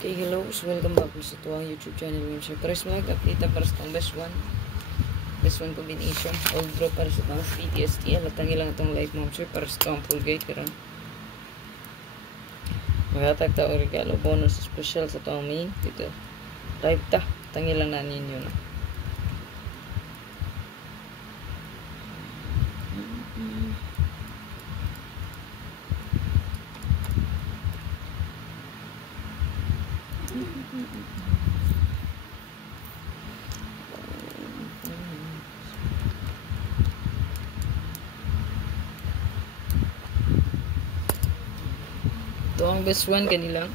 Okay, hello. So, welcome back sa tuwang YouTube channel. So, press mo update para sa itong best one combination. All draw para sa itong PTSD. Alatang ilang itong live mom sir para sa itong full gate. Karoon. Maghatag ta o regalo bonus special sa itong main. Dito. Live ta. Tangilang na ninyo na. Ito ang best one kanilang.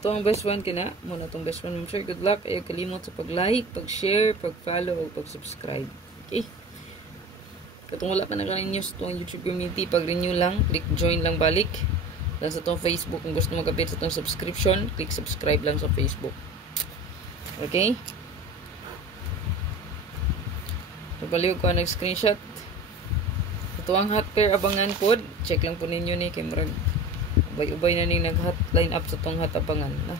Ito ang best one kina. Muna itong best one. Sure, good luck. Ayaw kalimot sa pag-like, pag-share, pag-follow, o pag-subscribe. Okay? Katong wala pa na ka-renew sa itong YouTube community, pag-renew lang, click join lang balik. Dan sa itong Facebook, kung gusto magkapit sa itong subscription, click subscribe lang sa Facebook. Okay? Pagpaliw ko ang nag-screenshot. Ito ang hot pair abangan pod. Check lang po ninyo ni kay murag ubay-ubay na ning nag-hot line up sa tong hot abangan na.